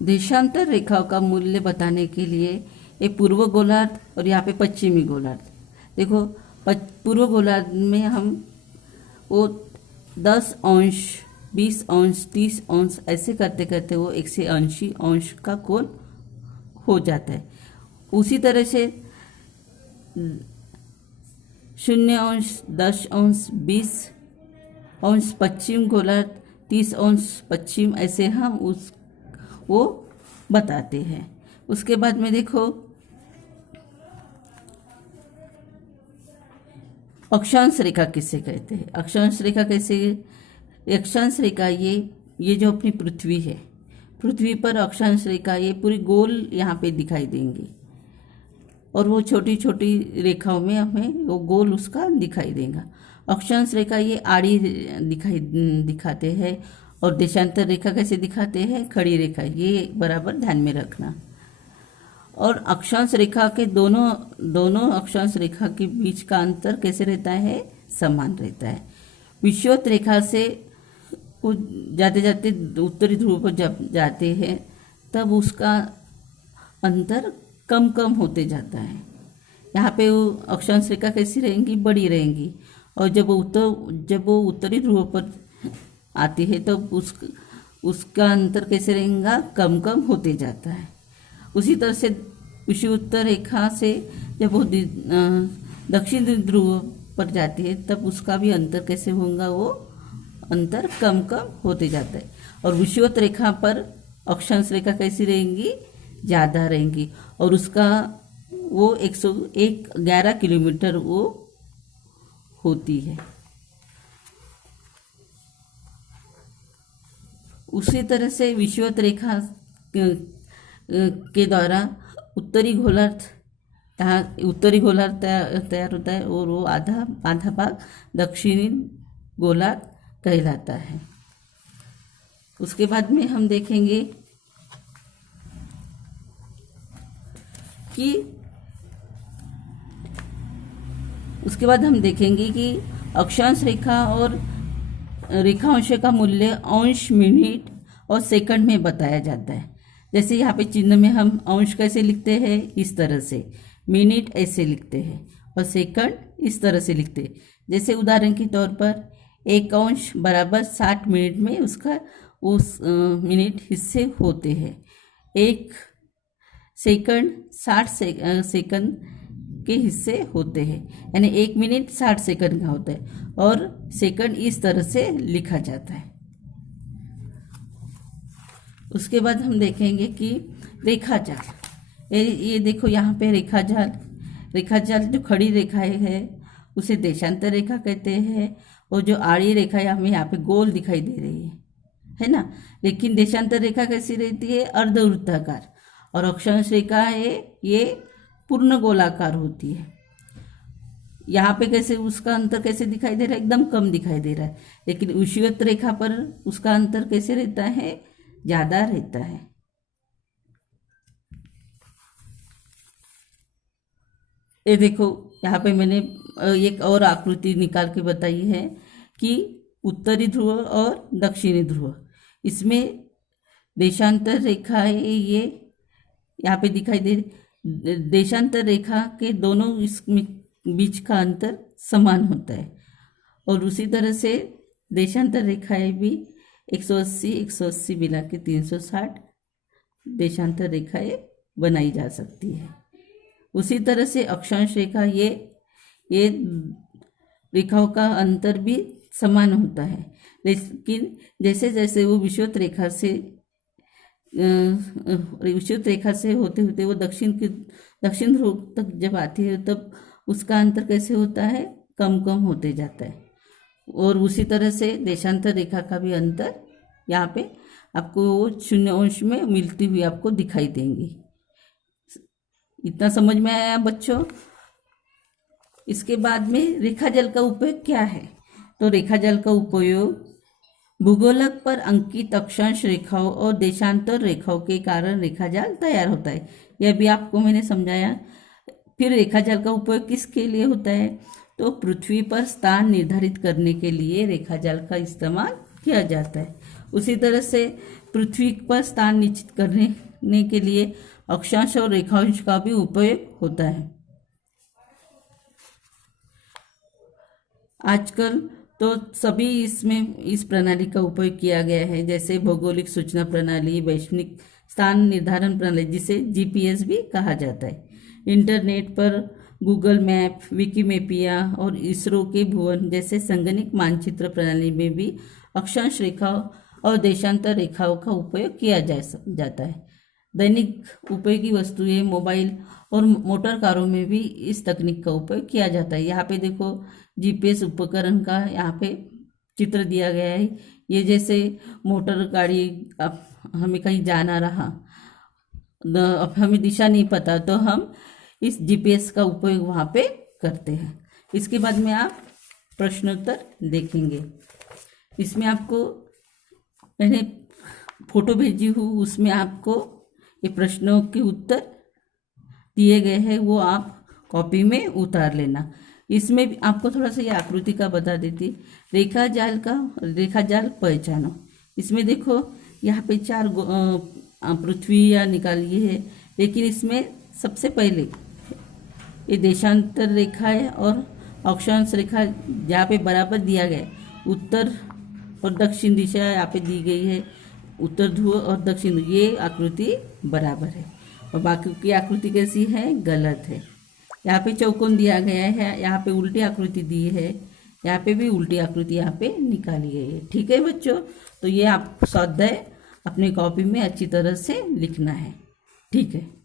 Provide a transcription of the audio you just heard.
देशांतर रेखाओं का मूल्य बताने के लिए ये पूर्व गोलार्ध और यहाँ पे पश्चिमी गोलार्ध। देखो पूर्व गोलार्ध में हम वो 10 अंश 20 अंश 30 अंश ऐसे करते करते वो 180 अंश का कोण हो जाता है। उसी तरह से 0 अंश 10 अंश 20 अंश पश्चिम गोलार्ध 30 अंश पश्चिम ऐसे हम वो बताते हैं। उसके बाद में देखो अक्षांश रेखा किसे कहते हैं। अक्षांश रेखा कैसे? अक्षांश रेखा ये जो अपनी पृथ्वी है, पृथ्वी पर अक्षांश रेखा ये पूरी गोल यहाँ पे दिखाई देंगी और वो छोटी छोटी रेखाओं में हमें वो गोल उसका दिखाई देगा। अक्षांश रेखा ये आड़ी दिखाते हैं और देशांतर रेखा कैसे दिखाते हैं? खड़ी रेखा। ये बराबर ध्यान में रखना। और अक्षांश रेखा के दोनों अक्षांश रेखा के बीच का अंतर कैसे रहता है? समान रहता है। विषुवत रेखा से कुछ जाते जाते उत्तरी ध्रुव पर जब जाते हैं तब उसका अंतर कम कम होते जाता है। यहाँ पे वो अक्षांश रेखा कैसी रहेंगी? बड़ी रहेंगी। और जब वो उत्तरी ध्रुव पर आती है तब उसका अंतर कैसे रहेगा? कम कम होते जाता है। उसी तरह से विषुवत्तर रेखा से जब वो दक्षिण ध्रुव पर जाती है तब उसका भी अंतर कैसे होगा? वो अंतर कम कम होते जाता है। और विषुवत रेखा पर अक्षांश रेखा कैसी रहेंगी? ज़्यादा रहेंगी और उसका वो 111 किलोमीटर वो होती है। उसी तरह से विषुवत रेखा के द्वारा उत्तरी गोलार्ध तैयार होता है और वो आधा भाग दक्षिणी गोलार्ध कहलाता है। उसके बाद में हम देखेंगे कि अक्षांश रेखा और रेखांश का मूल्य अंश, मिनट और सेकंड में बताया जाता है। जैसे यहाँ पे चिन्ह में हम अंश कैसे लिखते हैं? इस तरह से। मिनट ऐसे लिखते हैं और सेकंड इस तरह से लिखते हैं। जैसे उदाहरण के तौर पर 1 अंश बराबर 60 मिनट में उसका उस मिनट हिस्से होते हैं। 1 सेकंड 60 सेकंड के हिस्से होते हैं, यानी 1 मिनट 60 सेकंड का होता है और सेकंड इस तरह से लिखा जाता है। उसके बाद हम देखेंगे कि रेखाजाल। ये देखो यहाँ पे रेखाजाल जो खड़ी रेखाएं है उसे देशांतर रेखा कहते हैं और जो आड़ी रेखा हमें यहाँ पे गोल दिखाई दे रही है ना। लेकिन देशांतर रेखा कैसी रहती है? अर्धवृत्ताकार। और अक्षांश रेखा है ये पूर्ण गोलाकार होती है। यहाँ पे कैसे उसका अंतर कैसे दिखाई दे रहा है? एकदम कम दिखाई दे रहा है। लेकिन विषुवत रेखा पर उसका अंतर कैसे रहता है? ज़्यादा रहता है। ये देखो यहाँ पे मैंने एक और आकृति निकाल के बताई है कि उत्तरी ध्रुव और दक्षिणी ध्रुव, इसमें देशांतर रेखा है ये यहाँ पे दिखाई दे। देशांतर रेखा के दोनों इसमें बीच का अंतर समान होता है और उसी तरह से देशांतर रेखाएं भी 180 मिला के 360 देशांतर रेखाएं बनाई जा सकती है। उसी तरह से अक्षांश रेखा ये रेखाओं का अंतर भी समान होता है। लेकिन जैसे जैसे वो विषुवत रेखा से होते होते वो दक्षिण ध्रुव तक जब आती है तब उसका अंतर कैसे होता है? कम कम होते जाता है। और उसी तरह से देशांतर रेखा का भी अंतर यहाँ पे आपको वो 0 अंश में मिलती हुई आपको दिखाई देंगी। इतना समझ में आया बच्चों? इसके बाद में रेखाजाल का उपयोग क्या है? तो रेखाजाल का उपयोग भूगोलक पर अंकित अक्षांश रेखाओं और देशांतर रेखाओं के कारण रेखाजाल तैयार होता है। यह भी आपको मैंने समझाया। फिर रेखाजाल का उपयोग किसके लिए होता है? तो पृथ्वी पर स्थान निर्धारित करने के लिए रेखाजाल का इस्तेमाल किया जाता है। उसी तरह से पृथ्वी पर स्थान निश्चित करने के लिए अक्षांश और रेखांश का भी उपयोग होता है। आजकल तो सभी इसमें इस प्रणाली का उपयोग किया गया है, जैसे भौगोलिक सूचना प्रणाली, वैश्विक स्थान निर्धारण प्रणाली जिसे जीपीएस भी कहा जाता है। इंटरनेट पर गूगल मैप, विकीमेपिया और इसरो के भुवन जैसे संगणक मानचित्र प्रणाली में भी अक्षांश रेखाओं और देशांतर रेखाओं का उपयोग किया जाता है। दैनिक उपयोगी वस्तुएं, मोबाइल और मोटर कारों में भी इस तकनीक का उपयोग किया जाता है। यहाँ पे देखो जीपीएस उपकरण का यहाँ पे चित्र दिया गया है। ये जैसे मोटर गाड़ी, अब हमें कहीं जाना रहा, अब हमें दिशा नहीं पता, तो हम इस जीपीएस का उपयोग वहाँ पे करते हैं। इसके बाद में आप प्रश्नोत्तर देखेंगे। इसमें आपको मैंने फोटो भेजी हूँ, उसमें आपको ये प्रश्नों के उत्तर दिए गए हैं, वो आप कॉपी में उतार लेना। इसमें भी आपको थोड़ा सा ये आकृति का बता देती। रेखा जाल पहचानो। इसमें देखो यहाँ पे 4 पृथ्वी या निकाली है, लेकिन इसमें सबसे पहले ये देशांतर रेखा है और अक्षांश रेखा जहाँ पे बराबर दिया गया है। उत्तर और दक्षिण दिशा यहाँ पे दी गई है, उत्तर ध्रुव और दक्षिण ध्रुव, ये आकृति बराबर है। और बाकी की आकृति कैसी है? गलत है। यहाँ पे चौकोन दिया गया है, यहाँ पे उल्टी आकृति दी है, यहाँ पे भी उल्टी आकृति यहाँ पे निकाली गई है। ठीक है बच्चों, तो ये आप स्वाध्याय अपनी कॉपी में अच्छी तरह से लिखना है। ठीक है।